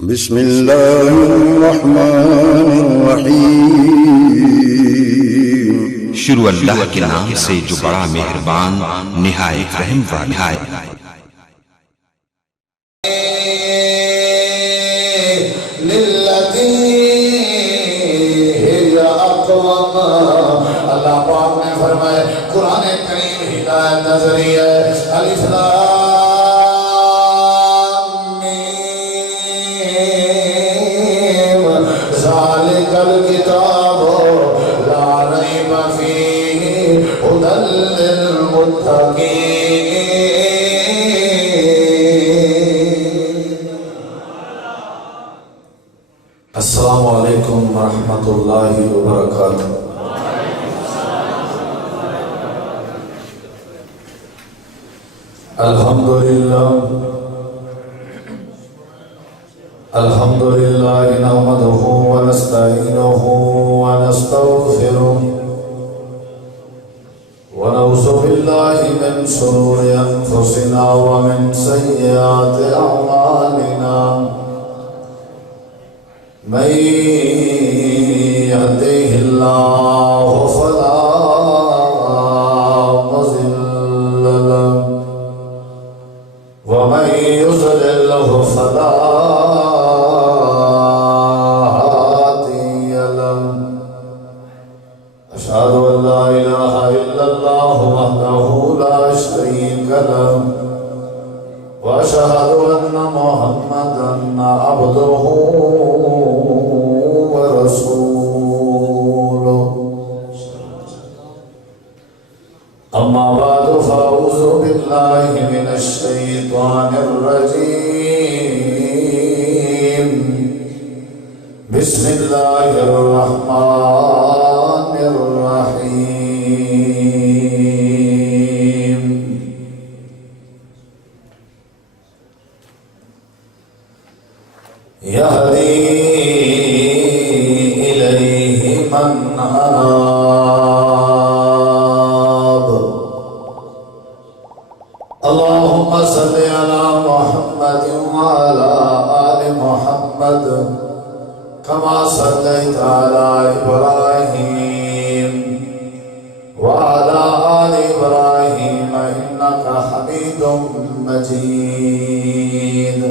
بسم اللہ الرحمن الرحیم۔ شروع اللہ کے نام سے جو بڑا مہربان نہایت رحم والا ہے۔ اللہ پاک نے فرمائے قرآن کریم ہدایت نظری ہے۔ الف لام میم ذالک الکتاب لا ریب فیہ ھدی للمتقین۔ السلام علیکم ورحمۃ اللہ وبرکاتہ۔ الحمد لله نحمده ونستعينه ونستغفره ونعوذ بالله من شرور أنفسنا ومن سيئات أعمالنا من يهده الله فلا مضل له ومن يضلل فلا هادي له۔ أشهد أن لا إله إلا الله وحده لا شريك له وأشهد أن محمدا عبده ورسوله۔ أما بعد فأعوذ بالله من الشيطان الرجيم، بسم الله الرحمن الرحيم۔ يهدي إليه من أناب۔ اللهم صل على محمد وعلى آل محمد كما صليت على إبراهيم وعلى آل إبراهيم إنك حميد مجيد۔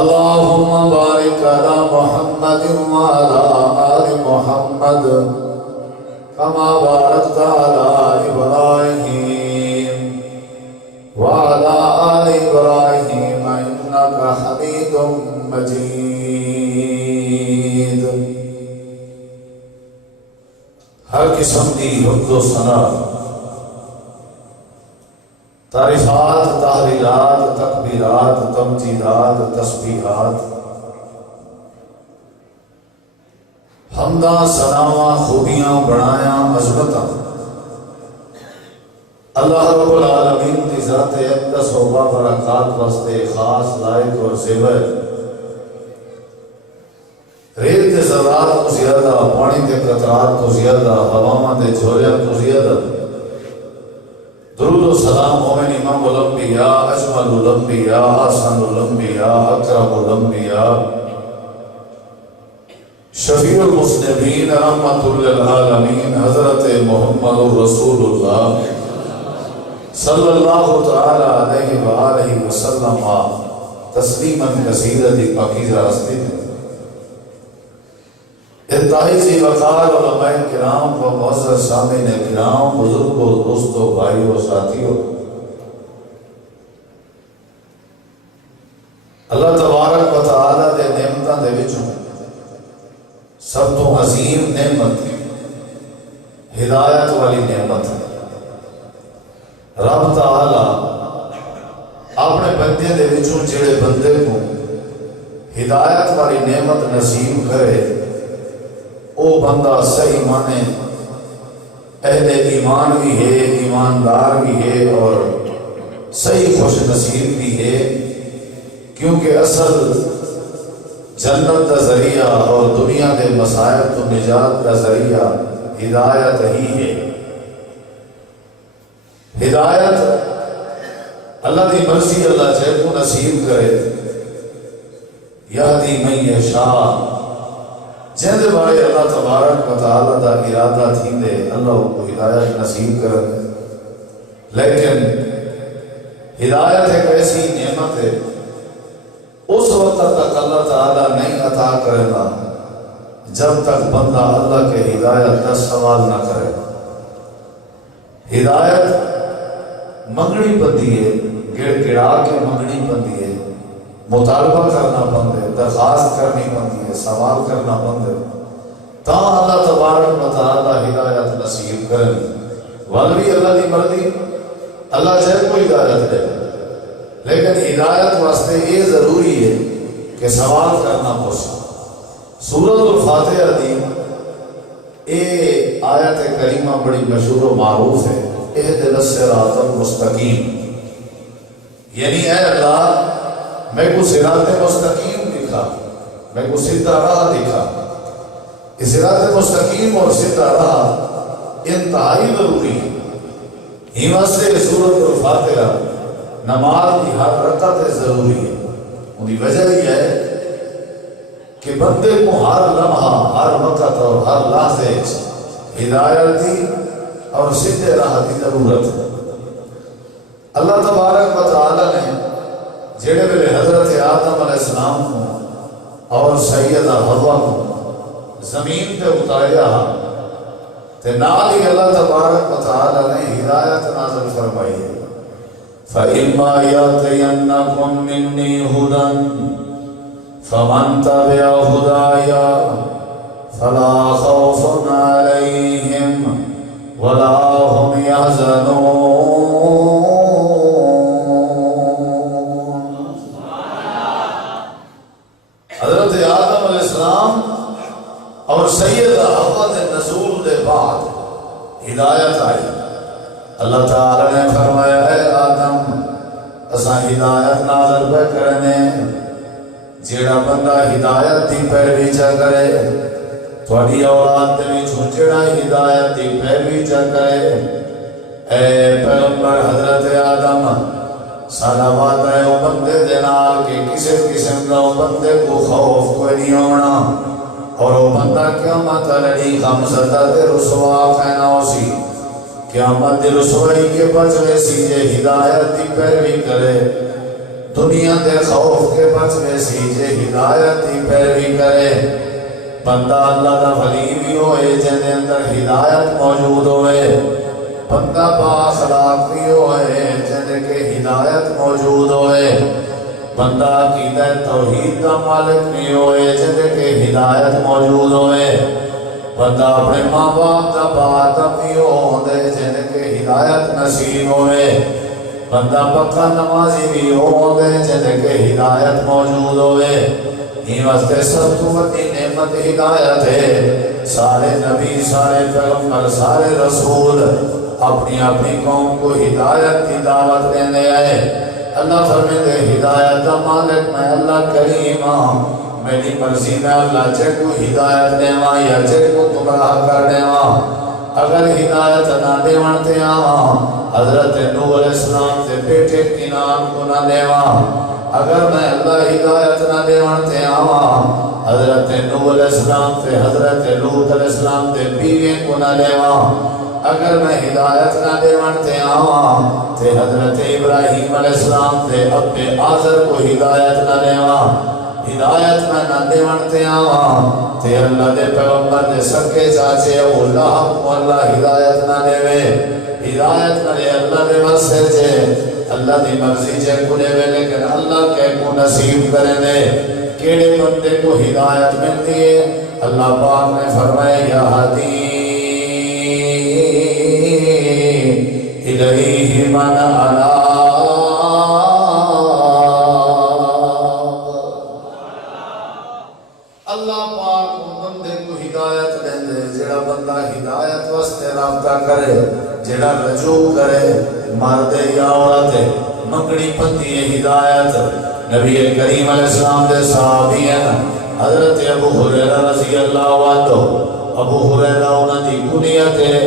اللهم بارك على محمد وعلى آل محمد كما باركت على إبراهيم وعلى آل إبراهيم إنك حميد مجيد۔ ہر قسم کی حمد و ثنا، تعریفات، تحلیلات، تکبیرات، تمجیدات، تسبیحات، حمداں، ثناواں، خوبیاں، بڑایاں، عظمتاں اللہ رب العالمین کی ذات اقدس و برکات واسطے خاص، لائق اور زیور۔ ریت کے ذرات تو زیادہ، پانی کے قطرات تو زیادہ، ہواواں دے جھولیاں تو زیادہ درود و سلام مومن امام الانبیاء، اجمل الانبیاء، احسن الانبیاء، اکرم الانبیاء، شفیع المذنبین، رحمت للعالمین، حضرت محمد رسول اللہ صلی اللہ تعالی علیہ وآلہ وسلم تسلیما کثیرا دی پاکیزہ رستے ہیں۔ انتہائی سی وقار علماء کرام و معزز سامعین کرام، بزرگوں، دوستوں، بھائیوں، ساتھیوں، اللہ تبارک و تعالی دے نعمتاں دے وچوں سب تو عظیم نعمت ہدایت والی نعمت ہے۔ رب تعالی اپنے بندے دے وچوں جڑے بندے کو ہدایت والی نعمت نصیب کرے، او بندہ صحیح مانے اہل ایمان بھی ہے، ایماندار بھی ہے اور صحیح خوش نصیب بھی ہے، کیونکہ اصل جنت کا ذریعہ اور دنیا کے مصائب تو نجات کا ذریعہ ہدایت ہی ہے۔ ہدایت اللہ دی مرضی اللہ چاہے کو نصیب کرے، یہدی من یشاء جن بارے اللہ تبارک و تعالی دا ارادہ تھیندے اللہ کو ہدایت نصیب کرے. لیکن ہدایت ایک ایسی نعمت ہے اس وقت تک اللہ تعالیٰ نہیں عطا کرے گا جب تک بندہ اللہ کے ہدایت کا سوال نہ کرے. ہدایت منگنی پندی ہے، گڑ گڑا کے منگنی پندی ہے، مطالبہ کرنا بند ہے، درخواست کرنی بند ہے، سوال کرنا بند ہے. تا اللہ تبارک و تعالیٰ ہدایت نصیب کرے. والوی اللہ دی مرضی اللہ چاہے کوئی ہدایت دے، لیکن ہدایت واسطے یہ ضروری ہے کہ سوال کرنا پوچھے. سورۃ الفاتحہ دی اے آیت کریمہ بڑی مشہور و معروف ہے. اہدنا الصراط المستقیم، یعنی اے اللہ میں کو صراط مستقیم دکھا، میں کو سیدھا راہ دکھا. صراط مستقیم اور سیدھا راہ انتہائی ضروری ہے. ہی واسطے سورۃ الفاتحہ نماز کی ہر رکعت ضروری ہے. ان کی وجہ یہ ہے کہ بندے کو ہر لمحہ، ہر وقت اور ہر لحظے ہدایت دی اور سیدھے راہ کی ضرورت ہے. اللہ تبارک و تعالی نے جڑے ویلے حضرت آدم علیہ السلام کو اور سیدہ حوا کو زمین پہ اتاریا تے نال ہی اللہ تبارک و تعالی نے ہدایت نازل فرمائی ہے. فَإِمَّا يَأْتِيَنَّكُم مِّنِّي هُدًى فَمَن تَبِعَ هُدَايَ فَلَا خَوْفٌ عَلَيْهِمْ وَلَا هُمْ يَحْزَنُونَ. حضرت آدم علیہ السلام اور سیدہ حوا کے نزول کے بعد ہدایت آئی. اللہ تعالی نے فرمایا ہے آدم اساں ہدایت نازل پہ کرنے، جیڑا بندہ ہدایت دی پیروی چا کرے تھوڑی اولاد دے وچوں جیڑا ہدایت دی پیروی چا کرے. اے پیغمبر حضرت آدم سارا وعدہ ہے او بندے دے نال کہ کسی قسم کا او بندے کو خوف کوئی نہیں ہونا اور او بندہ قیامت لڑی غمزدہ دے رسوا کہنا اسی قیامت دی رسوائی کے بچنے سیجے ہدایت دی پیروی کرے، دنیا دے خوف کے بچنے سیجے ہدایت دی پیروی کرے. بندہ اللہ دا ولی بھی ہوئے جن اندر ہدایت موجود ہوئے، بندہ با اخلاق بھی ہوئے جن کے ہدایت موجود ہوئے، بندہ عقیدہ توحید دا مالک بھی ہوئے جن کے ہدایت موجود ہوئے، بندہ اپنے ماں باپ دا بادم بھی ہوندے جن کے ہدایت نصیب ہوئے، بندہ پکا نمازی بھی ہوندے جن کے ہدایت موجود ہوئے. یہ واسطے سب تو بڑی نعمت ہدایت ہے. سارے نبی، سارے پیغمبر، سارے رسول اپنی اپنی قوم کو ہدایت کی دعوت دینے آئے. اللہ فرمائے ہدایت دا مالک میں اللہ کریم ہوں، میری مرضی میں اللہ جے کو ہدایت دیواں یا جے کو گمراہ کر دیواں. اگر ہدایت نہ دیوانتے آواں حضرت نوح علیہ السلام سے بیٹے کنان کو نہ دیواں. اگر میں اللہ ہدایت نہ دیوانتے آواں حضرت نوح علیہ السلام سے حضرت لوط علیہ السلام سے بیوی کو نہ دیواں. اگر میں ہدایت نہ دیوانتے آواں تے حضرت ابراہیم علیہ السلام سے ابے آزر کو ہدایت نہ دیواں. ہدایت میں نہ دیوانتے آواں تے اللہ دے پیغمبر دے سکے چاچے اللہ کو اللہ ہدایت نہ دیوے. ہدایت نہ دے اللہ دے واسطے جے اللہ دی مرضی جے کو دے وے، لیکن اللہ کے کو نصیب کرے دے. کیڑے بندے کو ہدایت ملتی ہے؟ اللہ پاک نے فرمایا یا ہدی الیہ من اناب. اللہ پاک بندے کو ہدایت دے، جڑا بندہ ہدایت واسطے رابطہ کرے، جڑا رجوع کرے، مرد یا عورت منگنی پتی ہے ہدایت. نبی کریم علیہ السلام دے صحابی ہیں حضرت ابو ہریرہ رضی اللہ عنہ. ابو ہریرہ انہاں دی کنیت ہے،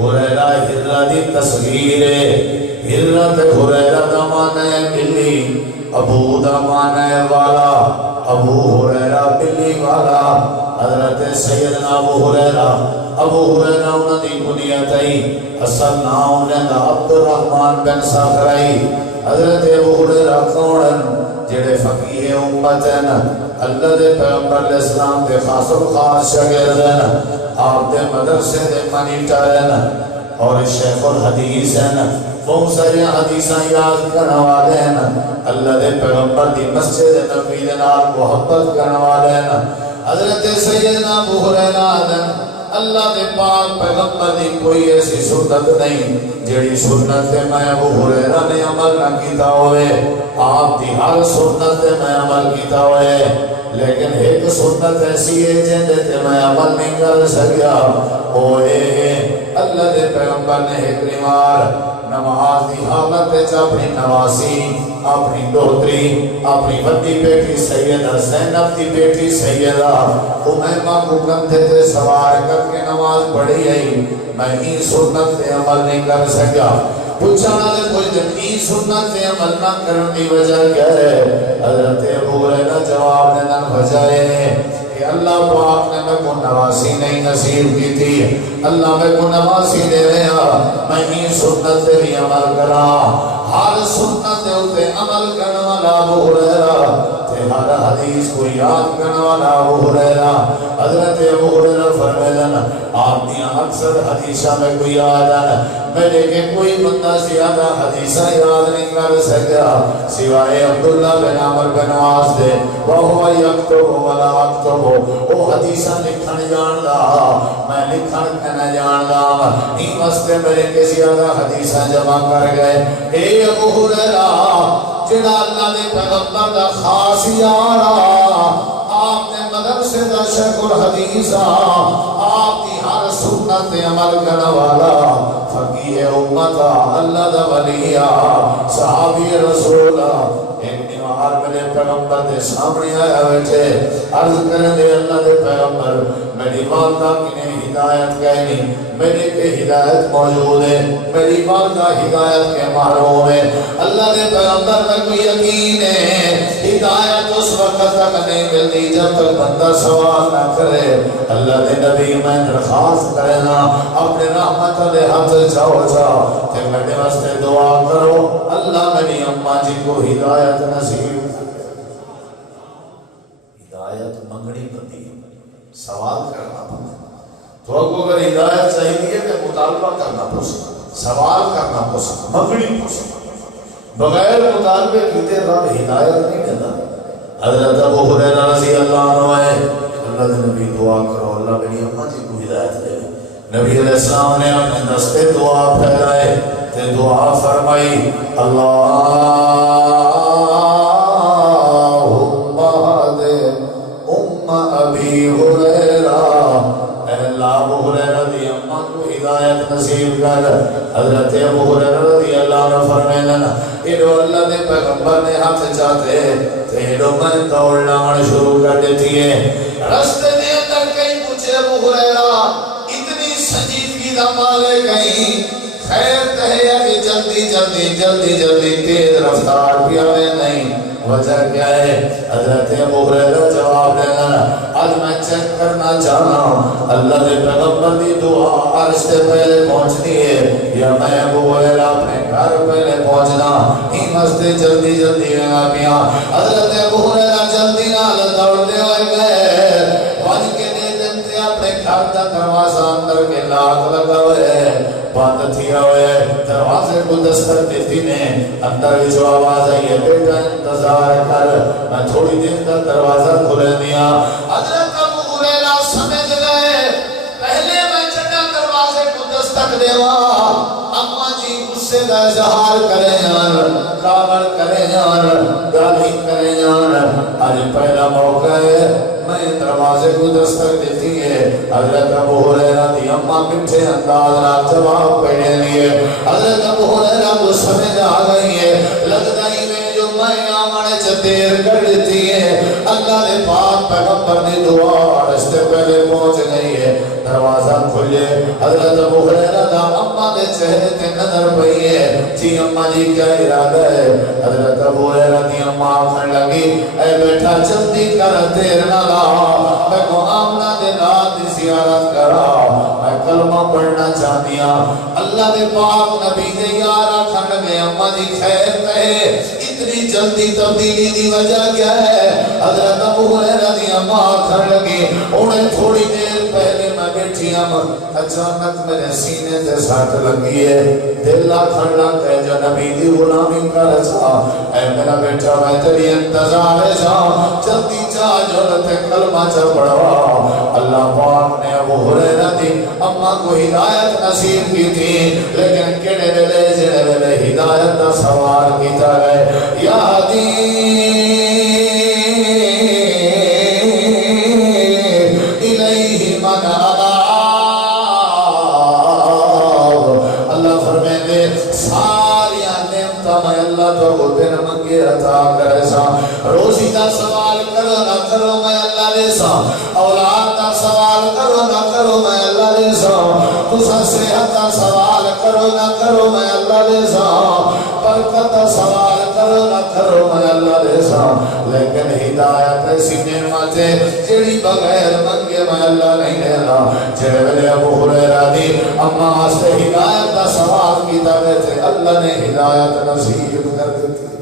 ہریرہ ہرہ دی تصغیر ہے. ہرہ تے ہریرہ دا معنی ہے بلی، ابو دا معنی ہے والا. ابو ہریرہ بلی والا حضرت سیدنا ابو ہریرہ انہوں دی کنیت آئی اصل نام انہیں دا عبد الرحمن بن صخرائی حضرت ابو ہریرہ کونن جڑے فقیہ امت ہیں اللہ دے پیغمبر علیہ السلام دے خاص و خاص شاگرد ہیں آپ دے مدرسے دے مانیٹر ہیں اور شیخ الحدیث ہیں بہت سارے حدیثاں یاد کرنے والے ہیں اللہ دے پیغمبر دی مسجد نبوی دے نال محبت کرنے والے ہیں حضرت سیدنا ابو ہریرہ اللہ دے پاک پیغمبر دی کوئی ایسی سنت نہیں جڑی سنت تے میں ابو ہریرہ نے عمل نہ کیتا ہوئے آپ دی ہر سنت تے میں عمل کیتا ہوئے لیکن ایک سنت ایسی ہے جن تے میں عمل نہیں کر سکیا اوئے اللہ دے پیغمبر نے ایک نمار نماز دی حالت تے اپنی نواسی اپنی دوتری اپنی وڈی بیٹی سیدہ زینب دی بیٹی سیدہ امیمہ کو کندھے تے سوار کر کے نماز پڑھی آئی میں ہی سنت تے عمل نہیں کر سکیا پوچھانا دے کوئی دن ہی سنت تے عمل نہ کرنے کی وجہ کیا ہے حضرت ابو ہریرہ جواب نے نہ بجائے کہ اللہ پاک نے میں کو نواسی نہیں نصیب کی تھی اللہ میں کو نواسی دے رہا میں ہی سنت تے بھی عمل کرا ہر سنت دے اتے عمل کرنے والا ابو ہریرہ تے ہر حدیث کو یاد کرنے والا ابو ہریرہ حضرت ابو ہریرہ فرمائے آپ دیاں اکثر حدیثہ میں کوئی یاد ہے میرے کہ کوئی بندہ زیادہ حدیثہ یاد نہیں کر سکیا سوائے عبداللہ بن عمر بن عاص دے وہو یکتب ولا اکتب وہ حدیثہ لکھن جان دا میں لکھن کہنا جان دا این واسطے میرے کہ زیادہ حدیثہ جمع کر گئے اے ابو ہریرہ جڑا اللہ نے پیغمبر دا خاص یارا آپ نے مدرسے دا شیخ الحدیث آپ کی ہر سنت عمل کرنے والا فقیہ امت اللہ دا ولی صحابی رسول ایک نمار میرے پیغمبر دے سامنے آیا بیٹھے عرض کرنے دے اللہ دے پیغمبر میری والدہ کی نے ہدایت کہنی میرے کے ہدایت موجود ہے میری والدہ ہدایت کے محروم ہے اللہ دے پیغمبر میں کوئی یقین ہے ہدایت اس وقت تک نہیں ملتی جب تک بندہ سوال نہ کرے اللہ دے نبی میں درخواست کرنا اپنے رحمت علیہ حضر جاؤ جا کہ میرے واسطے دعا کرو اللہ میری اماں جی کو ہدایت نصیب ہدایت منگنی بندی سوال کرنا پڑتا تو اگر ہدایت چاہیے کہ مطالبہ کرنا پڑتا سوال کرنا پڑتا منگنی پڑتا بغیر مطالبے کیتے رب ہدایت نہیں دیتا حضرت ابو ہریرہ رضی اللہ عنہ ہے اللہ دے نبی دعا کرو اللہ میری اماں جی کو ہدایت دے نبی علیہ السلام نے اپنے دستے دعا پھیلائے تے دعا فرمائی اللہم دے ابی ہریرہ اے اللہ ابو ہریرہ دی اماں کو ہدایت نصیب کر حضرت ابو ہریرہ رضی اللہ عنہ فرمائے ایڈو اللہ دے پیغمبر نے ہاتھ چاہتے تے ایڈو میں دوڑنا شروع کر دیتی ہے رستے دے اندر کہیں پوچھے ابو ہریرہ اتنی سنجیدگی دا مالے کہیں خیر کہے کہ جلدی جلدی جلدی جلدی تیز رفتار بھی ہمیں نہیں وجہ کیا ہے حضرت ابو ہریرہ جواب دینا آج میں چیک کرنا چاہنا ہوں اللہ دے پیغمبر دی دعا عرش سے پہلے پہنچنی ہے یا میں ابو ہریرہ اپنے گھر پہلے پہنچنا ہی مستے جلدی جلدی میں آپیاں حضرت ابو ہریرہ جلدی نال دوڑتے ہوئے گئے ون کے دن تے اپنے گھر دا دروازہ اندر کے لاک لگا ہوئے بند تھیا ہوئے دروازے کو دستک دیتی نے اندر جو آواز آئی ہے بیٹا انتظار کر میں تھوڑی دن تک دروازہ کھلے دیا حضرت ابو ہریرہ سمجھ گئے پہلے میں چڑھا دروازے کو دستک دیوا اما جی غصے کا اظہار کرے جان کاغڑ کرے جان گالی کرے جان آج پہلا موقع ہے میں دروازے کو دستک دیتی ہے حضرت ابو ہریرہ دی اماں مٹھے انداز نہ جواب پڑھنے لیے حضرت ابو ہریرہ کو سمجھ آ گئی ہے لگتا ہی میں جو میں آمانے سے دیر کر دیتی ہے اللہ نے پاک پیغمبر نے دعا رشتے پہلے پہنچ گئی ہے دروازہ کھلے حضرت ابو ہریرہ دا اماں دے چہرے تے نظر پئی ہے جی اماں جی کیا ارادہ ہے حضرت ابو ہریرہ دی اما آخر لگی اے بیٹا جلدی کر دیر نہ لا میں کو آمنہ دے نال دی زیارت کرا میں کلمہ پڑھنا چاہتی ہوں اللہ دے پاک نبی دے یارہ کھنڈ میں اما دی خیر کہے اتنی جلدی تبدیلی دی وجہ کیا ہے حضرت ابو ہریرہ دی اما آخر لگی انہیں تھوڑی دیر پہلے میں بیٹھی ہم اچانک میرے سینے سے ساتھ لگی ہے دل آخر لگتا ہے جو نبی دی غلامی کا رسا اے میرا بیٹا میں تیری انتظار جا جلدی جا جلد کلمہ چا پڑھوا اللہ پاک نے ابو ہریرہ دی اما کو ہدایت نصیب کی تھی لیکن کڑے ویلے جڑے ویلے ہدایت دا سوال کیتا ہے یا الیہ من اللہ فرمائے دے ساری نعمتاں میں اللہ تو دن منگے عطا کرے سا روزی دا سوال کرو نہ کرو میں اللہ دے سا اولاد دا سوال کرو نہ کرو میں اللہ دے سا تسا صحت دا سوال کرو نہ کرو میں اللہ دے سا برکت دا سوال کرو نہ کرو میں اللہ دے سا لیکن ہدایت ایسی نعمت ہے جڑی بغیر منگے میں اللہ نہیں دینا جڑے ویلے ابو ہریرہ دی اما واسطے ہدایت دا سوال کیتا تھے اللہ نے ہدایت نصیب کر دیتی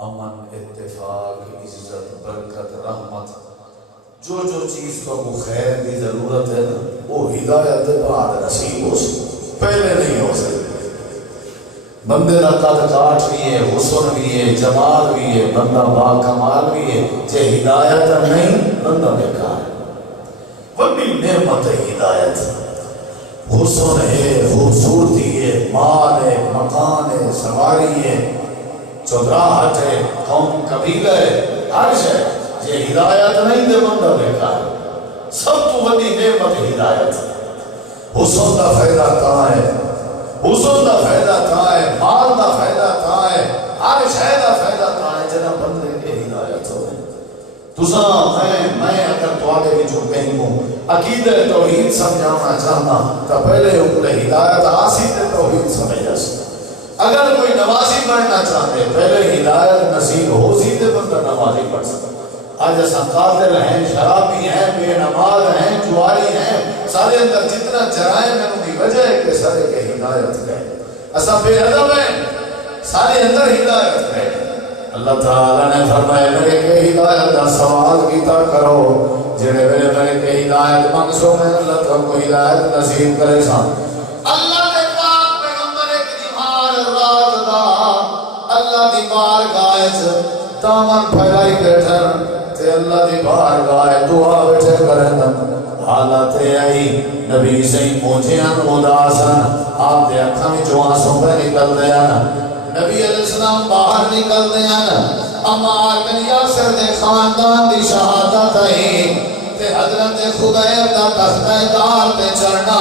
امن اتفاق عزت برکت رحمت جو چیز کو خیر کی ضرورت ہے وہ ہدایت بعد نصیب ہو سکتی پہلے نہیں ہو سکتی بندے کا قد کاٹ بھی ہے حسن بھی ہے جمال بھی ہے بندہ با کمال بھی ہے جے ہدایت نہیں بندہ بیکار بڑی نعمت ہے ہدایت حسن ہے خوبصورتی ہے مال ہے مکان ہے سواری ہے چودراہٹ ہے قوم قبیلہ ہے ہر شے یہ ہدایت نہیں دے بندہ بیکار سب تو بڑی نعمت ہدایت حسن دا فائدہ کہاں ہے حسن دا فائدہ کہاں ہے مال دا فائدہ کہاں ہے ہر شے دا فائدہ کہاں ہے جنہ بندے کے ہدایت ہو تساں میں اگر تو آگے بھی جو کہیں ہوں عقیدہ توحید سمجھانا چاہتا تو پہلے اوپر ہدایت آسی تے توحید سمجھا سکتا اگر کوئی نمازی پڑھنا چاہتے پہلے ہدایت نصیب ہو سی تے بندہ نمازی پڑھ سکتا آج ایسا قاتل ہیں شرابی ہیں بے نماز ہیں جواری ہیں سارے اندر جتنا جرائم ہے ان کی وجہ ہے کہ سارے کے ہدایت گئے ایسا بے ادب ہے سارے اندر ہدایت گئے اللہ تعالیٰ نے فرمایا میرے کے ہدایت کا سوال کیتا کرو جنہیں میرے کے ہدایت منگسو میں اللہ تو کو ہدایت نصیب کرے سا اللہ نے پاک پیغمبر ایک دیوار رات دا اللہ دی بارگاہ دامن پھیلائی بیٹھن تے اللہ دی بارگاہ دعا بیٹھے کرن حالت آئی نبی صحیح پہنچیاں اداسن آپ دے اکھاں وچوں آنسو پہ نکل دیا نبی علیہ السلام باہر نکل دیا عمار بن یاسر دے خاندان دی شہادت آئی تے حضرت خدیر دا تختہ دار پہ چڑھنا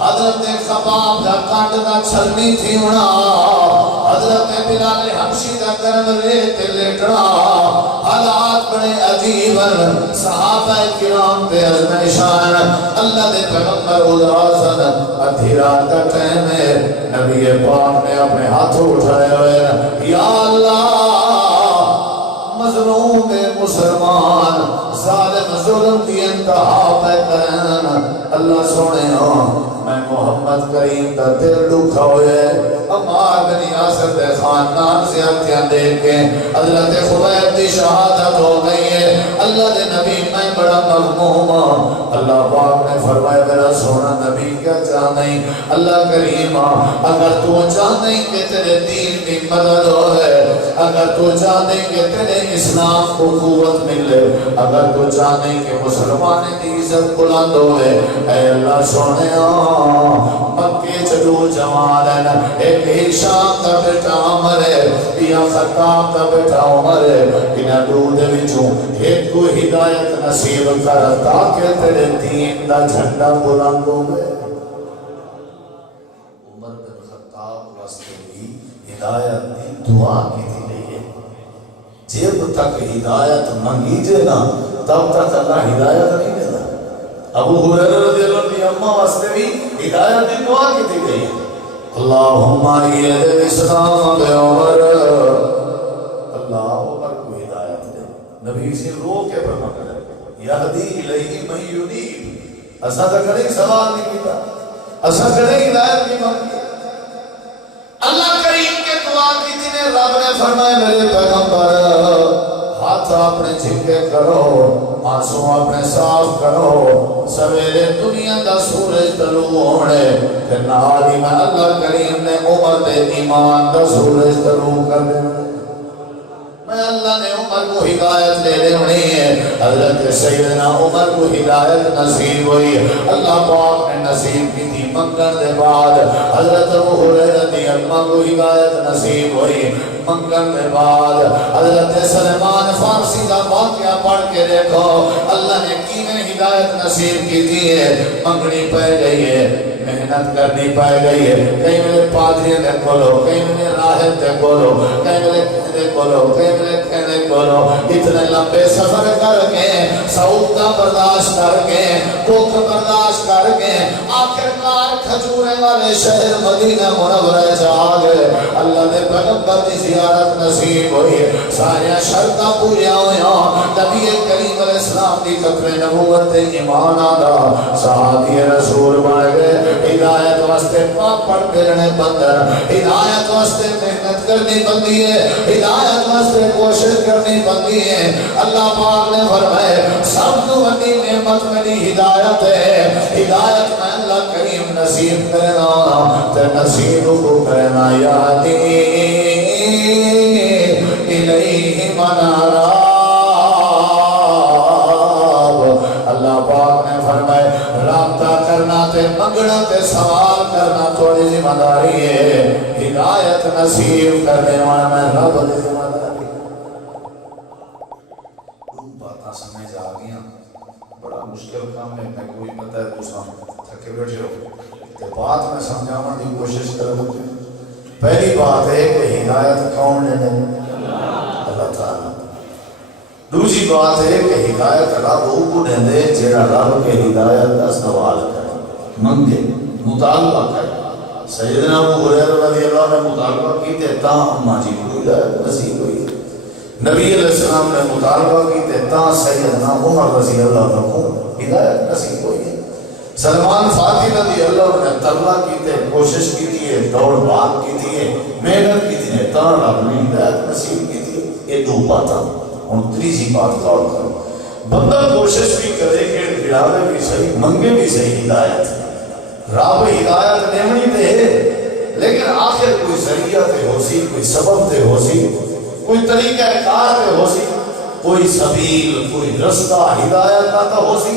حضرت خباب دا کانڈ دا چھلنی تھی ہونا حضرت بلال حبشی دا گرم ریت لیٹنا حالات بڑے عجیب صحابہ کرام پہ ازمائشان اللہ دے پیغمبر اداسن ادھی رات کا ٹائم ہے نبی پاک نے اپنے ہاتھوں اٹھائے ہوئے یا اللہ مظلوم مسلمان ظالم ظلم دی انتہا پہ کرن اللہ سونے میں محمد کریم کا دل دکھا ہوئے عمار بن یاسر دے خاندان سے ہتھیاں دیکھ کے حضرت خبیب دی شہادت ہو گئی ہے اللہ دے نبی میں بڑا مغموم اللہ پاک نے فرمایا میرا سونا نبی کیا چاہنے اللہ کریم اگر تو چاہنے کہ تیرے دین کی مدد ہوئے اگر تو چاہنے کہ تیرے اسلام کو قوت ملے اگر تو چاہنے کہ مسلمان کی عزت بلند ہوئے اے اللہ سونے مکے چلو جوان ہے ایک ہی شام کا بیٹا عمر ہے یا خطاب کا بیٹا عمر ہے انہاں دور دے وچوں ایک کو ہدایت نصیب کر تاکہ تیرے دین دا جھنڈا بلند ہوئے عمر بن خطاب واسطے بھی ہدایت دی دعا کی تھی جب تک ہدایت منگی جے نا تب تک اللہ ہدایت نہیں دیتا ابو ہریرہ رضی اللہ عنہ کی اماں واسطے بھی ہدایت دی دعا کی تھی گئی اللہم اید اسلام بے عمر، اللہ عمر کو ہدایت دے. نبی سے رو کے فرما کرے یہدی الیہ من ینیب. اسا تو کدی سوال نہیں کیتا، اسا کدی ہدایت نہیں مانگی. اللہ کریم کے دعا کی جنہیں رب نے فرمائے میرے پیغمبر ہاتھ اپنے جھکے کرو، آنسو اپنے صاف کرو، سویرے دنیا دا سورج طلوع ہونے پھر نہالی میں اللہ کریم نے عمر دے ایمان دا سورج طلوع کر دے. میں اللہ نے عمر کو ہدایت دے دے ہونی ہے. حضرت سیدنا عمر کو ہدایت نصیب ہوئی. اللہ پاک نے نصیب کی تھی منگن دے بعد. حضرت ابو ہریرہ رضی اللہ کو ہدایت نصیب ہوئی منگن دے بعد. حضرت سلمان فارسی کا واقعہ پڑھ کے دیکھو اللہ نے کیویں ہدایت نصیب کی تھی ہے. منگنی پہ گئی ہے، محنت کرنی پائے گئی ہے. کئی میرے پادری دے کولو، کئی میرے راہب دے کولو، کئی میرے کہنے کولو، کئی میرے کہنے کولو، اتنے لمبے سفر کر کے سعودہ برداشت کر کے بھوک برداشت کر کے آخرکار کھجورے والے شہر مدینہ منورہ جا گئے. اللہ نے پیغمبر کی زیارت نصیب ہوئی، سارے شرطاں پوریا ہویا. نبی کریم علیہ السلام کی قطر نبوت ایمان آدھا صحابی رسول بن گئے. ہدایت واسطے پاک پڑھ پھرنے بندر، ہدایت واسطے محنت کرنی بندی ہے، ہدایت واسطے کوشش کرنی بندی ہے. اللہ پاک نے فرمائے سب تو بڑی نعمت میری ہدایت ہے. ہدایت میں اللہ کریم نصیب کرنا تے نصیب کو کرنا یادی الیہ منارا. اللہ پاک نے فرمائے رابطہ کرنا تے منگنا تے سوال کرنا تھوڑی ذمہ داری ہے. ہدایت نصیب کرنے والا میں رب دی ذمہ داری. باتاں سمجھ آ گیا. بڑا مشکل کام ہے. میں کوئی پتہ ہے دوسرا تھکے بیٹھے ہو تے بات میں سمجھانے کی کوشش کروں. پہلی بات ہے کہ ہدایت کون ہے؟ اللہ تعالیٰ. دوسری بات ہے کہ ہدایت رب کو دے جڑا رب کے ہدایت کا سوال کرے، منگے، مطالبہ کرے. سیدنا ابو ہریرہ رضی اللہ عنہ نے مطالبہ کیتے تا اماں جی کو ہدایت نصیب ہوئی. نبی علیہ السلام نے مطالبہ کیتے تا سیدنا عمر رضی اللہ عنہ کو ہدایت نصیب ہوئی. سلمان فارسی رضی اللہ عنہ نے طلبہ کیتے، کوشش کی ہے، دوڑ بھاگ کی ہے، محنت کی ہے، تا رب نے ہدایت نصیب کی تھی. یہ دو باتاں. اور تیسری بات غور کرو، بندہ کوشش بھی کرے کہ گراوے بھی صحیح منگے بھی صحیح ہدایت. رب ہدایت دیونی دے لیکن آخر کوئی ذریعہ تے ہو سی، کوئی سبب تے ہو سی، کوئی طریقہ کار تے ہو سی، کوئی سبیل، کوئی رستہ ہدایت کا تو ہو سی.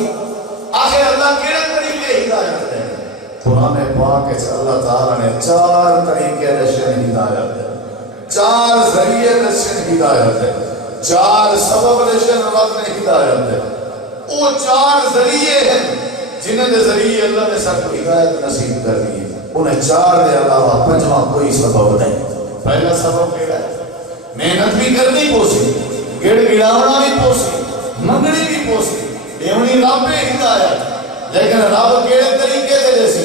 آخر اللہ کیڑے طریقے ہدایت دے؟ قرآن پاک وچ اللہ تعالی نے 4 طریقے دسے ہدایت دے، 4 ذریعے دسے ہدایت دے، 4 سبب نشان رب نے ہدایت دے. وہ 4 ذریعے ہیں جنہیں دے ذریعے اللہ نے سب کو ہدایت نصیب کر دی. انہیں 4 دے علاوہ پنجواں کوئی سبب نہیں. پہلا سبب کیا ہے؟ محنت بھی کرنی پوسی، گڑ گڑاونا بھی پوسی، منگنی بھی پوسی، دیونی رب ہدایت. لیکن رب کیڑے طریقے دے سی،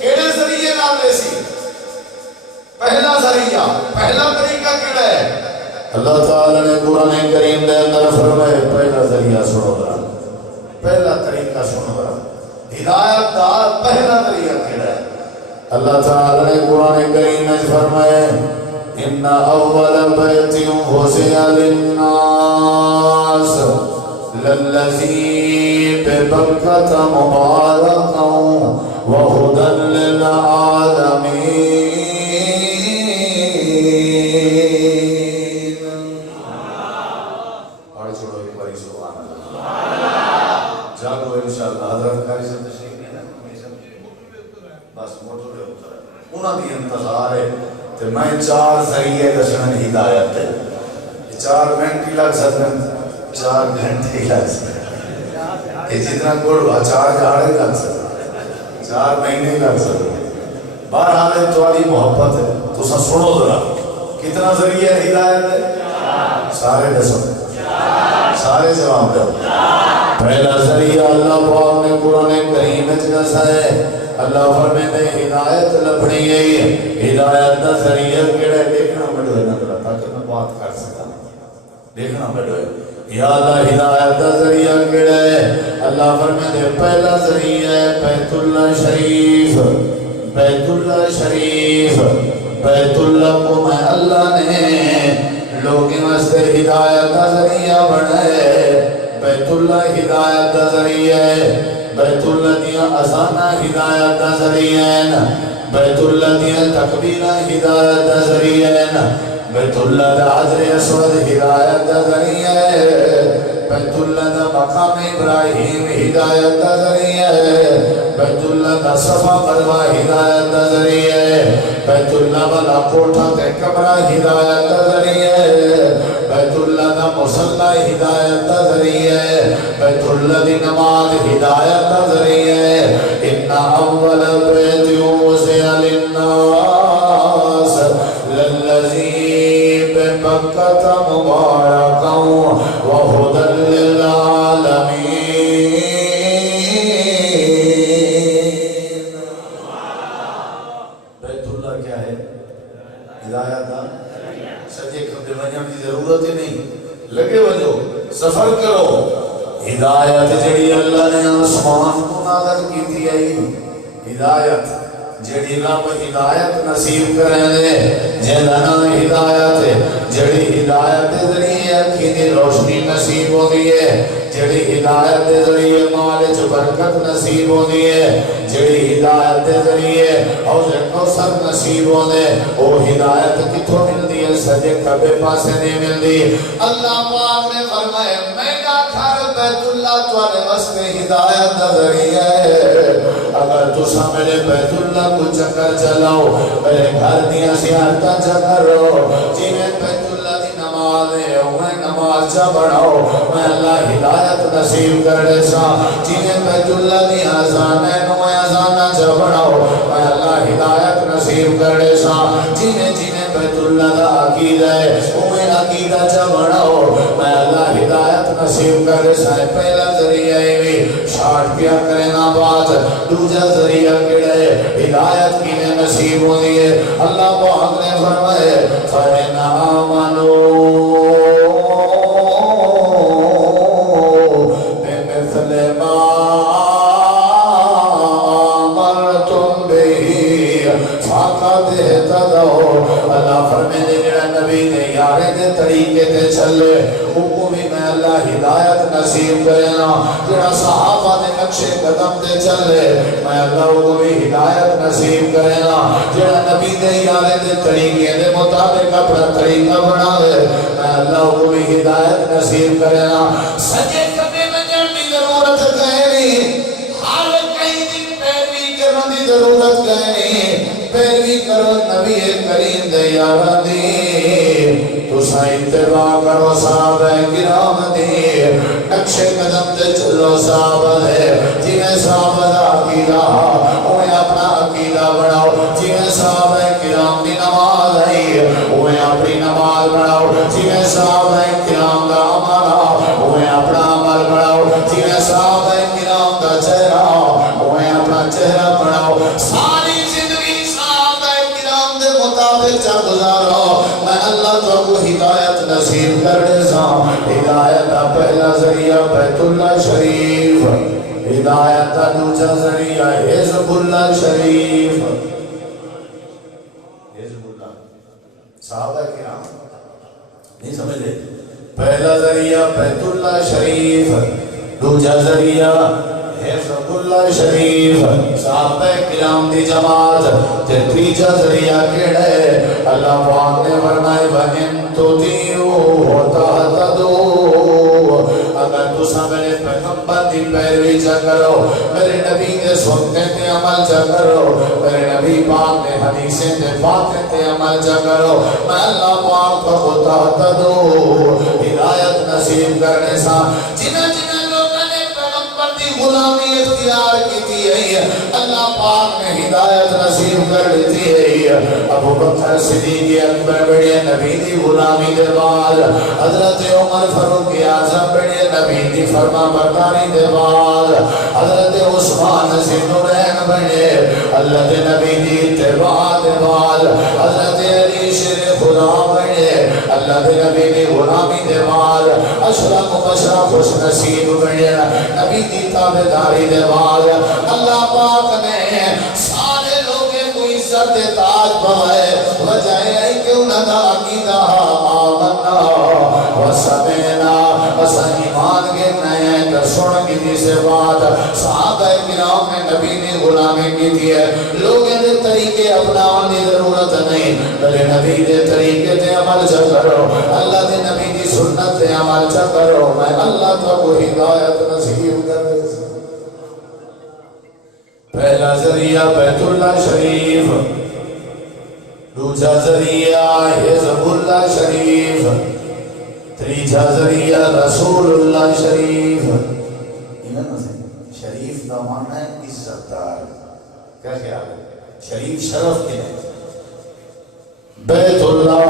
کیڑے ذریعے نال دے سی؟ پہلا ذریعہ، پہلا طریقہ کیڑا ہے؟ اللہ تعالیٰ نے قرآن کریم دے اندر فرمائے پہلا ذریعہ سنو برا، پہلا طریقہ سنو برا. ہدایت دا پہلا طریقہ کیڑا ہے؟ اللہ تعالیٰ نے قرآن کریم میں فرمائے ان اول بیت وضع للناس للذی ببکۃ مبارکا وہدی للعالمین. انتظار ہے تو میں 4 ذریعے دسن ہدایت ہے. 4 گھنٹے لگ سکتے، 4 گھنٹے لگ سکتے، یہ جتنا گڑ 4 جاڑے لگ سکتے، 4 مہینے لگ سکتے. بہرحال تمہاری محبت ہے تو سنو ذرا کتنا ذریعہ ہدایت ہے. سارے دسو، سارے جواب دو. پہلا ذریعہ اللہ پاک نے قرآن کریم میں دسا ہے اللہ فرمائے ہدایت لبنی ہے ہدایت دا ذریعہ کیڑا دیکھنا بڑو ہے نا تاکہ میں بات کر سکا دیکھنا بڑو ہے یا اللہ ہدایت دا ذریعہ کیڑا ہے اللہ فرمائے پہلا ذریعہ ہے بیت اللہ شریف بیت اللہ شریف بیت اللہ کو میں اللہ نے لوگوں واسطے ہدایت دا ذریعہ بنائے بیت اللہ ہدایت دا ذریعہ ہے بیت اللہ دیا اذانہ ہدایت دا ذریعہ ہے بیت اللہ دیا تکبیرہ ہدایت دا ذریعہ ہے بیت اللہ دا حجر اسود ہدایت دا ذریعہ ہے بیت اللہ دا مقام ابراہیم ہدایت دا ذریعہ ہے بیت اللہ دا صفا مروہ ہدایت دا ذریعہ ہے بیت اللہ والا کوٹھا تے کمرہ ہدایت دا ذریعہ ہے بیت اللہ دا مصلی ہدایت دا ذریعہ ہے بیت اللہ دی نماز ہدایت دا ذریعہ ہے ان اول بیت وسع للناس للذی ببکۃ مبارکا وہدی للعالمین بیت اللہ کیا ہے ہدایت دا سجے کھبے وجہ کی ضرورت ہی نہیں لگے وجو سفر کرو ہدایت جڑی اللہ نے آسمان کو نازل کی تھی ہدایت جڑی رب ہدایت نصیب کرے دے جہاں ہدایت جڑی ہدایت دے ذریعے اکھی دی روشنی نصیب ہوتی ہے جڑی ہدایت دے ذریعے مال وچ برکت نصیب ہوتی ہے جڑی ہدایت دے ذریعے حوض کوثر نصیب ہوندے او ہدایت کتھوں ملدی ہے سجے کھبے پاسے نہیں ملدی اللہ پاک نے فرمایا میرا گھر بیت اللہ تمہارے واسطے ہدایت دا ذریعہ ہے اگر تساں میرے بیت اللہ کو چکر چلاؤ میرے گھر دیا زیارتاں چکرو جی میں بیت اللہ دی نماز ہے میں نماز چا بڑھاؤ میں اللہ ہدایت نصیب کر دے سا جی میں بیت اللہ دی آزان ہے میں آزانہ چا بڑھاؤ میں اللہ ہدایت نصیب کر دے سا جی میں بیت اللہ دا عقیدہ ہے میں عقیدہ چا بڑھاؤ میں اللہ ہدایت نصیب کر دے سا پہلا ذریعہ ہے شاٹ پیا کرنا بات دوجہ ذریعہ کیڑا ہے ہدایت کی نے نصیب ہوئی ہے اللہ پاک نے فرمائے فَإِنْ آمَنُوا بِمِثْلِ مَا آمَنْتُمْ بِهِ فَقَدْ اهْتَدَوْا اللہ فرمائے جڑا نبی نے یارے دے طریقے تے چلے حکمی میں اللہ ہدایت نصیب کرنا جڑا صحابہ نے نقش قدم تے چلے میں اللہ کو بھی ہدایت نصیب کرنا جڑا نبی دے یارے دے طریقے دے مطابق اپنا طریقہ بنا لے میں اللہ کو بھی ہدایت نصیب کرنا سجے کبھی منجر کی ضرورت کہنی ہر کئی دن پیروی کرنے دی ضرورت کہنی پیروی کرو نبی کریم دے یارہ دی تو اتباع کرو صحابہ کرام دی نقش قدم تے چلو صحابہ دے جنہیں صحابہ دا عقیدہ انہیں اپنا عقیدہ بڑھاؤ جنہیں صحابہ کرام دی نماز آئی انہیں اپنی نماز بڑھاؤ جنہیں صحابہ کرام دا عمل انہیں اپنا عمل بڑھاؤ جنہیں صحابہ کرام دا چہرہ انہیں اپنا چہرہ بڑھاؤ ساری زندگی صحابہ کرام دے مطابق چا گزارو میں اللہ تو کو ہدایت نصیب کر دے سا ہدایت کا پہلا ذریعہ بیت اللہ شریف ہدایت کا دوسرا ذریعہ حزب اللہ شریف حزب اللہ صحابہ کرام نہیں سمجھ لے پہلا ذریعہ بیت اللہ شریف دوسرا ذریعہ حزب اللہ شریف صحابہ کرام دی جماعت تے تیجا ذریعہ کیڑا ہے اللہ پاک نے فرمائے وَإِن تُطِيعُوهُ تَهْتَدُوا اگر تساں میرے پیغمبر دی پیروی چا کرو میرے نبی دے سنتے تے عمل چا کرو میرے نبی پاک نے حدیثیں تے باتیں تے عمل چا کرو میں اللہ پاک کو تَهْتَدُوا ہدایت نصیب کرنے سا جنہ لوگوں نے پیغمبر دی غلامی اختیار کی تھی اللہ پاک نے ہدایت نصیب کر دیتی ہے ابو بکر صدیق اکبر بڑے نبی دی غلامی دے بعد حضرت عمر فاروق اعظم بڑے نبی دی فرما برداری دے بعد حضرت عثمان ذوالنورین بڑے اللہ دے نبی دی اتباع دے بعد حضرت علی شیر خدا بڑے اللہ دے نبی دی غلامی دے بعد اشرف مبشرہ خوش نصیب بڑے نبی دی تابعداری دے بعد اللہ پاک نے سارے لوگیں کو عزت تاج بوائے وجہ ہے کہ انہاں دا عقیدہ آمنا وسمعنا اساں ایمان کے نئے تے سن کی دی سے بات صحابہ کرام نے نبی نے غلامی کی تھی ہے لوگوں دے طریقے اپنانے کی ضرورت نہیں میرے نبی دے طریقے تے عمل کرو اللہ دے نبی دی سنت تے عمل کرو میں اللہ کو ہدایت نصیب کر دے پہلا ذریعہ بیت اللہ شریف دوسرا ذریعہ حزب اللہ شریف تیسرا ذریعہ رسول اللہ شریف شریف کا معنی ہے عزت دار کیا خیال ہے شریف شرف کے بیت اللہ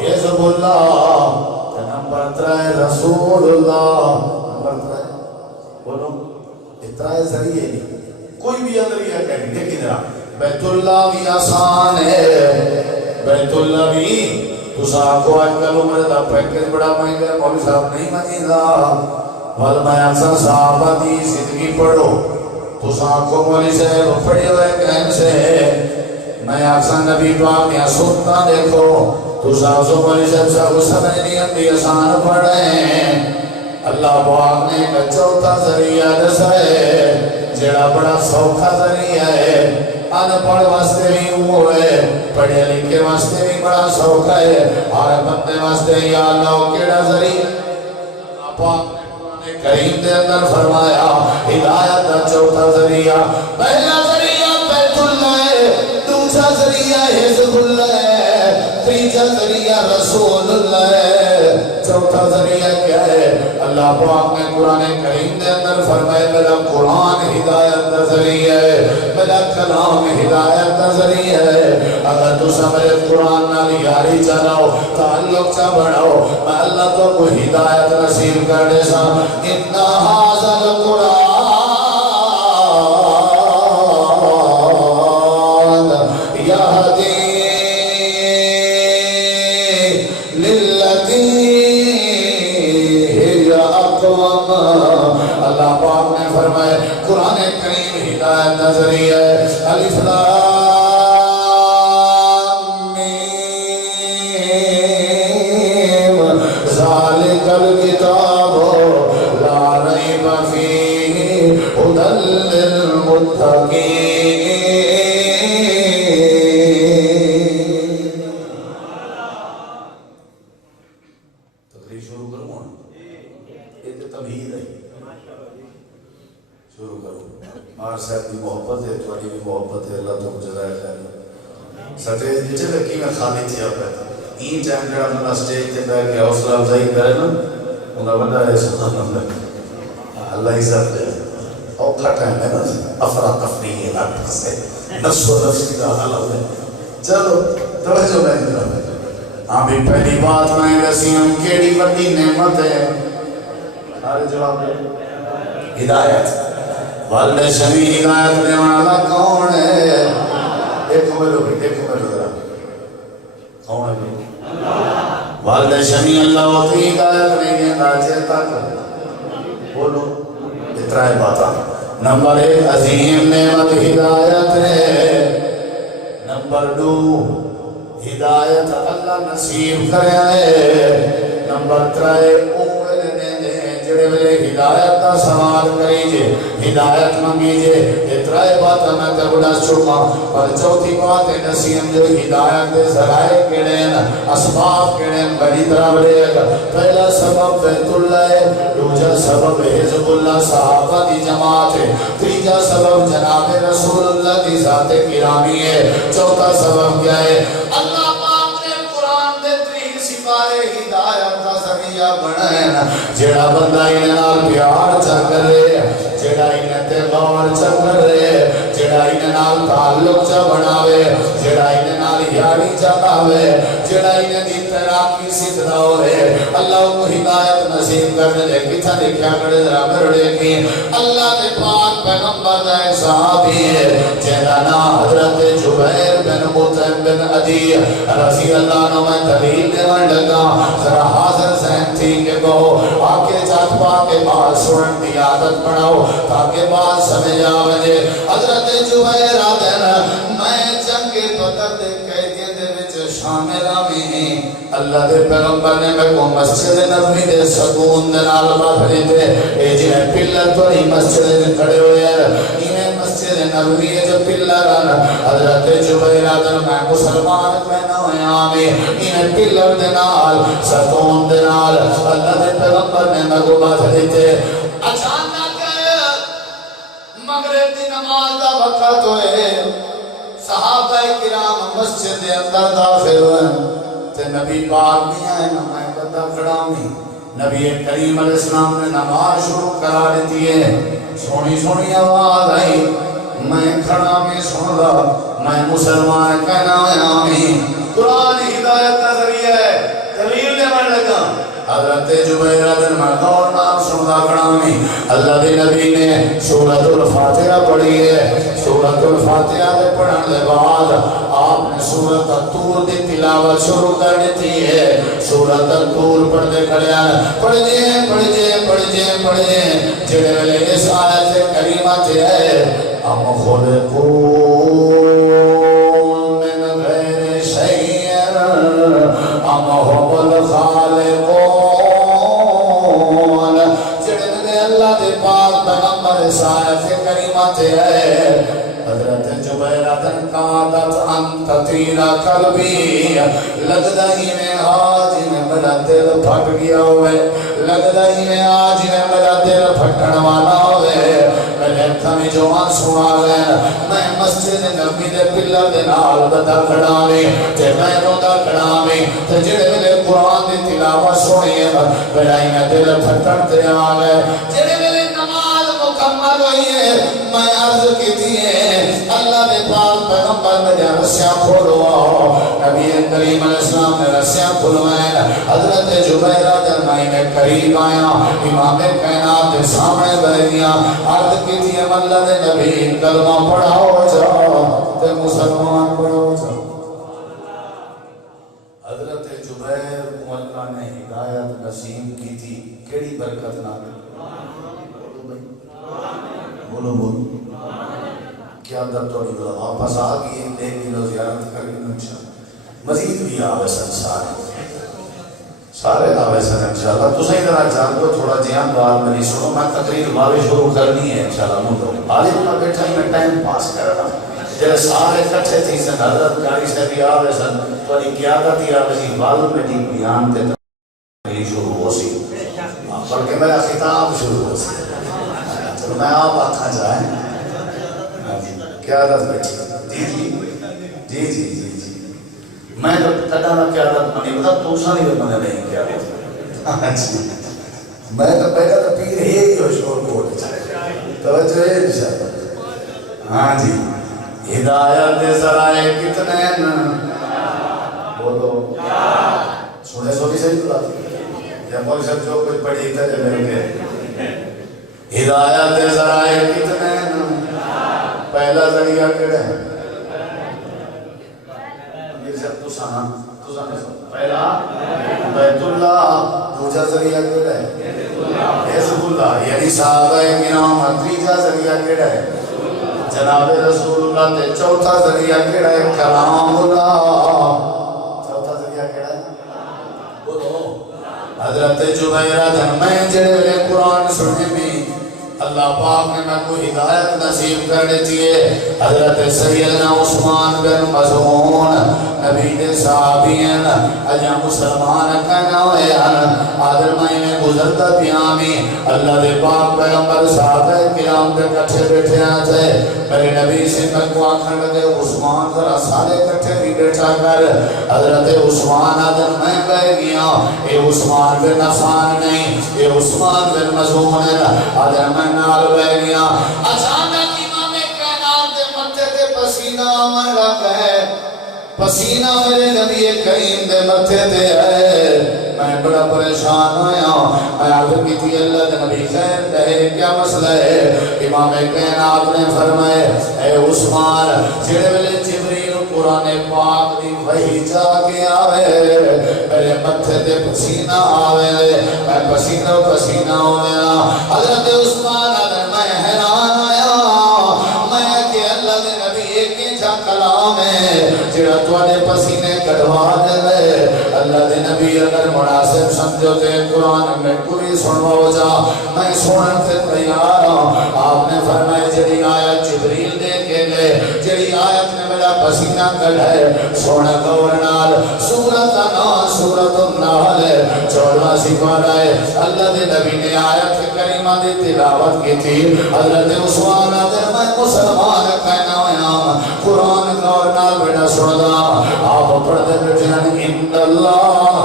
حزب اللہ نمبر 3 رسول اللہ نمبر 3 بولو اتنا ذریعے نہیں کوئی بھی ذریعہ کہیں لیکن بیت اللہ بھی آسان ہے بیت اللہ بھی تو صاحب کو آج کل عمر دا پیکج بڑا مہنگا ہے مولوی صاحب نہیں مانیدہ وال میں اکثر صحابہ دی زندگی پڑھو تو صاحب کو مولوی صاحب پڑھے ہوئے کہن سے میں اکثر نبی پاک یا سنتا دیکھو تو صاحب کو مولوی صاحب کو سمجھ نہیں اندی آسان پڑھیں اللہ پاک نے ایک چوتھا ذریعہ دسائے جڑا بڑا سوکھا ذریعہ ہے ان پڑھ واسطے بھی ہوئے پڑھے لکھے واسطے بھی بڑا سوکھا ہے ہر بندے واسطے یا اللہ کیڑا ذریعہ اللہ پاک نے قرآن کریم دے اندر فرمایا ہدایت دا چوتھا ذریعہ پہلا ذریعہ بیت اللہ ہے دوسرا ذریعہ حزب اللہ ہے تیسرا ذریعہ رسول اللہ ہے چوتھا ذریعہ کیا ہے اللہ پاک نے قرآن کریم دے اندر فرمائے میرا قرآن ہدایت دا ذریعہ ہے میرا کلام ہدایت دا ذریعہ ہے اگر تو سمجھے قرآن نال یاری چلاؤ تعلق چا بڑھاؤ میں اللہ تو کو ہدایت نصیب کر دے سا اِنَّا هَذَا الْقُرْآنَ يَهْدِي اللہ پاک نے فرمائے قرآن کریم ہدایت نظری ہے الف لام میم ذالک الکتاب لا ریب فیہ ھدی للمتقین تقریر شروع کروں یہ تو تمہید ہے شروع کرو مار صاحب کی محبت ہے تھوڑی بھی محبت ہے اللہ تو جزائے خیر سٹیج نیچے لگی میں خالی تھی اب بیٹھا این ٹائم جڑا بندہ سٹیج تے بیٹھ کے حوصلہ افزائی کرے نا انہاں بندہ ہے سبحان اللہ اللہ عزت دے اوکھا ٹائم ہے نا افراتفری ہے نفس سے نفس و نفس کا حالت ہے چلو توجہ میں طرف ہاں بھی پہلی بات میں رسی ہم کیڑی بڑی نعمت ہے سارے جواب دے ہدایت والد شمی ہدایت نے والا کون ہے دیکھو میں لوگ دیکھو میں لوگ کون ہے والد شمی اللہ ہوتی ہدایت نے یہ ناچے تک بولو اتنا ہے باتا نمبر 1 عظیم نعمت ہدایت ہے نمبر 2 ہدایت اللہ نصیب کرے نمبر 3 جڑے ویلے ہدایت دا سوال کری جے ہدایت منگی جے اترائے بات میں کبڑا چکا اور چوتھی بات ہے نسیم جو ہدایت دے ذرائع کڑین اسباب کڑین بڑی طرح بڑے گا پہلا سبب بیت اللہ ہے دوسرا سبب حزب اللہ صحابہ دی جماعت ہے تیسرا سبب جناب رسول اللہ کی ذات گرامی ہے چوتھا سبب کیا ہے اللہ ہدایت کا ذریعہ بنائے جڑا بندہ انہیں نال پیار چا کرے جڑا انہیں تے غور چا کرے نال تعلق چا بناوے جڑا انہاں نال یاری چا پاوے جڑا انہاں دی تیراکی سکھدا ہوے اللہ کو ہدایت نصیب کرنے دے کتھا لکھیا کڑے ذرا پڑھے کہ اللہ دے پاک پیغمبر دا صحابی ہے جہدا نام حضرت جبیر بن مطعم بن عدی رضی اللہ عنہ میں دلیل دیوان لگا ذرا حاضر ذہن تھی کہ کہو آکے چاہت پاک بات سنن دی عادت بڑھاؤ تاکہ بات سمجھ آوے حضرت جبیر آدھر میں جنگ بدر دے قیدیاں دے وچ شامل آویں اللہ دے پیغمبر نے میں کو مسجد نبوی دے سکون دے نال بھری دے اے جنہیں پلر تو ہی مسجد دے کھڑے ہوئے ہیں انہیں مسجد نبوی جو پلر حضرت جبیر آدھر میں مسلمان کہنا ہوئے آمیں انہیں پلر دے نال سکون دے نال اللہ دے پیغمبر نے میں کو بھری دے اچانک مغرب دی نماز دا وقت ہوئے صحابہ کرام مسجد دے اندر داخل ہوئے تے نبی پاک بھی آئے میں بندہ کھڑا ہوں نبی کریم علیہ السلام نے نماز شروع کرا دیتی ہے سونی سونی آواز آئی میں کھڑا میں سن لا میں مسلمان کہنا آمین قرآن ہدایت کا ذریعہ ہے دلیل لینے لگا حضرت جبیر بن مردور نام سندا کرامی اللہ دے نبی نے سورۃ الفاتحہ پڑھی ہے سورۃ الفاتحہ دے پڑھن دے بعد آپ نے سورۃ الطور دی تلاوت شروع کر دیتی ہے سورۃ الطور پڑھتے کھڑے پڑھے جڑے ویلے اس آیت کریمہ تے ہے ام خلقوا من غیر شیء ام هم الخالقون اللہ دے پاک پیغمبر صاحب کریمہ تے ہے حضرت جبیر ادن قادت ان تطیر قلبی لگدا ہی میں آج میں میرا دل پھٹ گیا ہوئے لگدا ہی میں آج میں میرا دل پھٹن والا ہوئے میں تھمی جوان سنا گئے میں مسجد نبی دے پلر دے نال بدا کھڑاوے تے میں رودا کھڑاوے تے جڑے ویلے قرآن دی تلاوت سنی ہے میرا ہی دل پھٹن تے آ گئے جڑے ویلے نماز مکمل ہوئی ہے میں عرض کی تھی اللہ نے پاک پیغمبر نے رسیاں کھولو نبی کریم علیہ السلام نے رسیاں کھلوائیں حضرت جبیر درمائی میں قریب آیا امام کائنات کے سامنے بیٹھ گیا عرض کی تھی اللہ نے نبی کلمہ پڑھاؤ جاؤ تے مسلمان پڑھاؤ جاؤ حضرت جبیر کو اللہ نے ہدایت نصیب کی تھی کیڑی برکت نہ بولو بولو کیا در توڑی بلا واپس آگئی ایک دن زیارت کریں انشاءاللہ مزید بھی آوے سن سارے آوے سن انشاءاللہ تو صحیح طرح جان دو تھوڑا جیان بار میں نہیں سنو میں تقریر باوے شروع کرنی ہے انشاءاللہ مدو آلی بنا بیٹھا ہی میں ٹائم پاس کر رہا جب سارے کٹھے تھی سن حضرت کاری سے بھی آوے سن تو انہی قیادتی آوے سی بال میں دی بیان تے تقریر شروع ہو سی بلکہ میرا خطاب شروع ہو سی چلو میں آپ آکھا جائیں قیادت بیٹھی جی میں تو کدا نہ قیادت بنی بتا تو ساری بندے نہیں قیادت میں تو پہلا تو پیر ہی جو شور کوٹ توجہ ہے انشاءاللہ ہاں جی ہدایت دے ذرائع کتنے بولو سنے سو بھی صحیح بات یا مولی سب جو کچھ پڑھی تھا جب میرے کے ہدایت دے ذرائع کتنے پہلا ذریعہ کیڑا ہے یہ سب تو سانا پہلا بیت اللہ دوسرا ذریعہ کیڑا ہے حزب اللہ یعنی صحابہ کرام تیسرا ذریعہ کیڑا ہے جناب رسول اللہ تے چوتھا ذریعہ کیڑا ہے کلام اللہ چوتھا ذریعہ کیڑا ہے بولو حضرت جبیر میں جڑے قرآن سننے میں اللہ پاک نے میں کو ہدایت نصیب کر دیتی ہے حضرت سیدنا عثمان بن مظعون نبی دے صحابین اجا مسلمان کہنا ہوئے آدر مہینے گزرتا پیامی اللہ دے پاک پیغمبر صحابہ کرام کے کٹھے بیٹھے آتے میرے نبی سے میں کو آکھن لگے عثمان ذرا سارے کٹھے بھی بیٹھا کر حضرت عثمان آدر میں گئے گیا اے عثمان بن عفان نہیں اے عثمان بن مظعون آدر میں نال بہ گیا اچانک امام کائنات دے متھے تے آمن لگ ہے پسینہ میرے نبی کریم دے متھے دے ہے میں بڑا پریشان ہویا میں عرض کی تھی اللہ دے نبی خیر دے کیا مسئلہ ہے امام کائنات نے فرمائے اے عثمان جڑے ویلے جبریل قرآن پاک دی وحی جا کے آوے میرے متھے تے پسینہ آوے میں پسینہ پسینہ ہویا حضرت عثمان اگر میں حیران ہویا میں کہ اللہ دے نبی ایک جا کلام ہے جڑا تواڈے پسینے کڈوا دے اللہ دے نبی اگر مناسب سمجھو تے قرآن میں پوری سنواؤ جا میں سنن تے تیار ہوں آپ نے فرمایا جڑی آیت جبریل دے کے گئے جڑی آیت نے میرا پسینہ کڈھائے سونا غور نال سورۃ انعام سورۃ النحل 14واں سپارہ ہے اللہ دے نبی نے آیت کریمہ دی تلاوت کی تھی حضرت عثمان اگر میں مسلمان کہنا ہویا قرآن غور نال بیٹا سندا آپ پڑھتے بیٹھے ان اللہ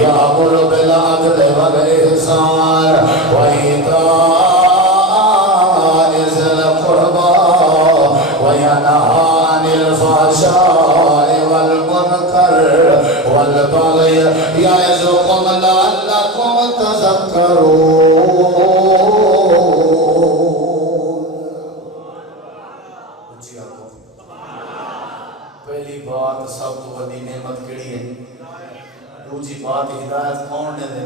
یامر بالعدل والإحسان وإيتاء ذی القربى وینہی عن الفحشاء والمنکر والبغی یعظکم لعلکم تذکرون پہلی بات سب تو بڑی نعمت کیڑی ہے دوسری بات ہدایت کون دے دے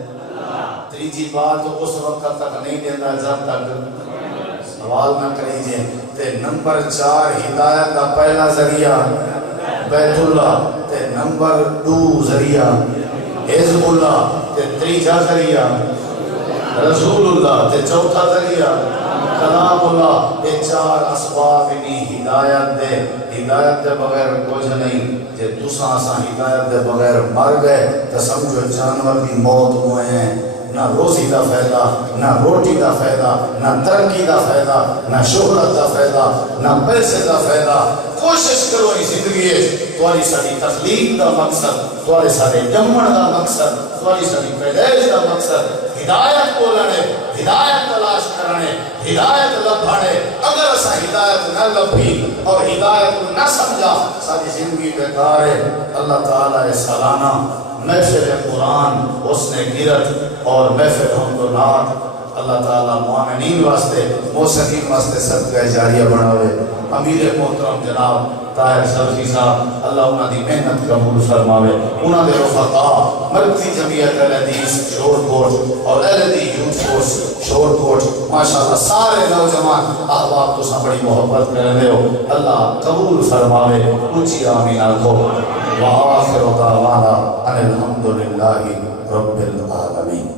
تیسری بات اس وقت تک نہیں دیتا جب تک سوال نہ کریجئے تے نمبر 4 ہدایت کا پہلا ذریعہ بیت اللہ تے نمبر 2 ذریعہ حزب اللہ تے تیسرا ذریعہ رسول اللہ تے چوتھا ذریعہ کلام اللہ یہ 4 اسباب انہی ہدایت دے بغیر کچھ نہیں جے تساں اساں ہدایت دے بغیر مر گئے تو سمجھو جانور کی موت ہوئے ہیں نہ روزی دا فائدہ نہ روٹی دا فائدہ نہ ترقی دا فائدہ نہ شہرت دا فائدہ نہ پیسے دا فائدہ کوشش کرو اس زندگی تمہاری ساری تخلیق دا مقصد تمہارے سارے جمن دا مقصد تمہاری ساری پیدائش دا مقصد ہدایت بولنے ہدایت تلاش کرنے ہدایت لبھانے اگر اسا ہدایت نہ لبھی اور ہدایت نہ سمجھا ساری زندگی بیکار ہے اللہ تعالی سالانہ محفل قرآن اس نے گرت اور محفل حمد و نعت اللہ تعالیٰ مومنین واسطے محسنین واسطے صدقہ جاریہ بناوے امیر محترم جناب طاہر سبزی صاحب اللہ انہاں دی محنت قبول فرماوے انہاں دے رفقا مرکزی جمعیت اہل حدیث شور کوٹ اور اہل حدیث یوتھ فورس شور کوٹ ماشاءاللہ سارے نوجوان احباب تو سا بڑی محبت کرنے ہو اللہ قبول فرماوے اونچی آمین آنکھو وآخر دعوانا ان الحمدللہ رب العالمین